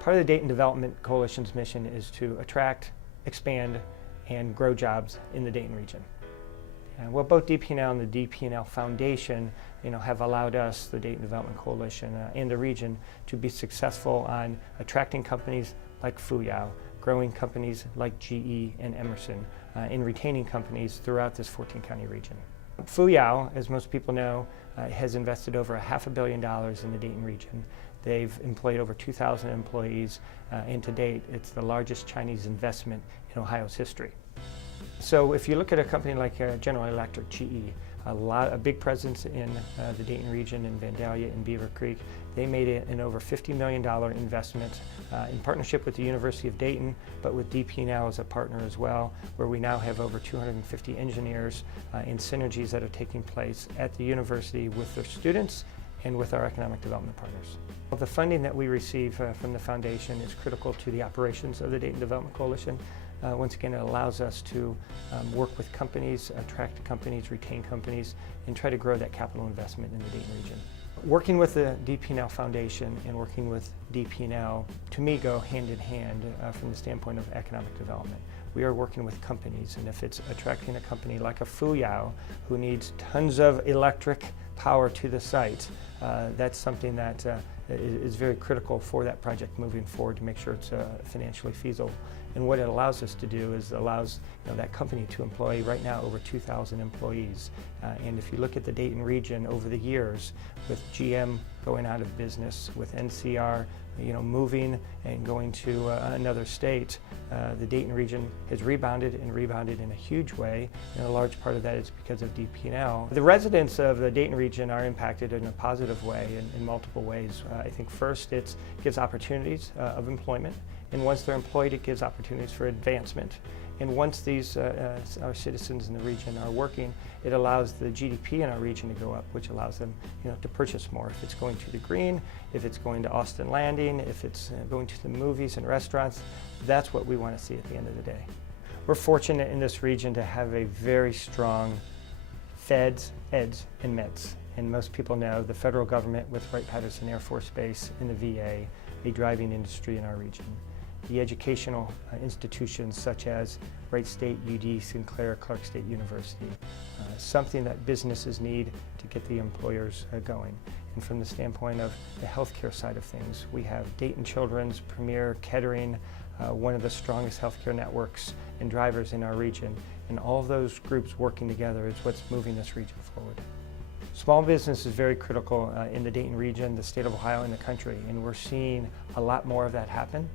Part of the Dayton Development Coalition's mission is to attract, expand, and grow jobs in the Dayton region. Well, both DP&L and the DP&L Foundation have allowed us, the Dayton Development Coalition and the region, to be successful on attracting companies like Fuyao, growing companies like GE and Emerson, and retaining companies throughout this 14-county region. Fuyao, as most people know, has invested over $500 million in the Dayton region. They've employed over 2,000 employees, and to date, it's the largest Chinese investment in Ohio's history. So if you look at a company like General Electric, GE, a big presence in the Dayton region, in Vandalia and Beaver Creek, they made an over $50 million investment in partnership with the University of Dayton, but with DP&L as a partner as well, where we now have over 250 engineers in synergies that are taking place at the university with their students and with our economic development partners. The funding that we receive from the foundation is critical to the operations of the Dayton Development Coalition. Once again, it allows us to work with companies, attract companies, retain companies, and try to grow that capital investment in the Dayton region. Working with the DP&L Foundation and working with DP&L, to me, go hand in hand from the standpoint of economic development. We are working with companies, and if it's attracting a company like a Fuyao, who needs tons of electric power to the site, that's something that is very critical for that project moving forward to make sure it's financially feasible. And what it allows us to do is allows that company to employ right now over 2,000 employees. And if you look at the Dayton region over the years, with GM going out of business, with NCR moving and going to another state, the Dayton region has rebounded in a huge way, and a large part of that is because of DP&L. The residents of the Dayton region are impacted in a positive way in multiple ways. I think first it gives opportunities of employment, and once they're employed it gives opportunities for advancement. And once these our citizens in the region are working, it allows the GDP in our region to go up, which allows them to purchase more. If it's going to the green, if it's going to Austin Landing, if it's going to the movies and restaurants, that's what we want to see at the end of the day. We're fortunate in this region to have a very strong feds, eds, and meds. And most people know the federal government with Wright-Patterson Air Force Base and the VA, a driving industry in our region. The educational institutions such as Wright State, UD, Sinclair, Clark State University, something that businesses need to get the employers going. And from the standpoint of the healthcare side of things, we have Dayton Children's, Premier, Kettering, one of the strongest healthcare networks and drivers in our region. And all of those groups working together is what's moving this region forward. Small business is very critical in the Dayton region, the state of Ohio, and the country, and we're seeing a lot more of that happen.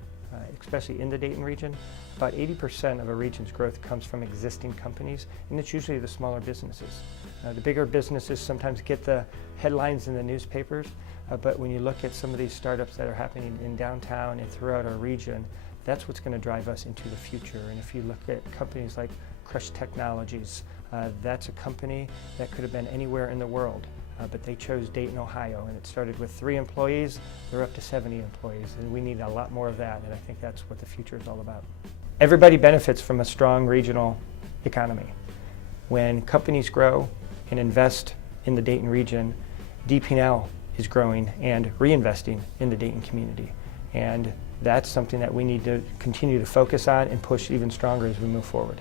Especially in the Dayton region. About 80% of a region's growth comes from existing companies, and it's usually the smaller businesses. The bigger businesses sometimes get the headlines in the newspapers, but when you look at some of these startups that are happening in downtown and throughout our region, that's what's going to drive us into the future. And if you look at companies like Crush Technologies, that's a company that could have been anywhere in the world. But they chose Dayton, Ohio, and it started with 3 employees. They're up to 70 employees, and we need a lot more of that, and I think that's what the future is all about. Everybody benefits from a strong regional economy. When companies grow and invest in the Dayton region, DP&L is growing and reinvesting in the Dayton community, and that's something that we need to continue to focus on and push even stronger as we move forward.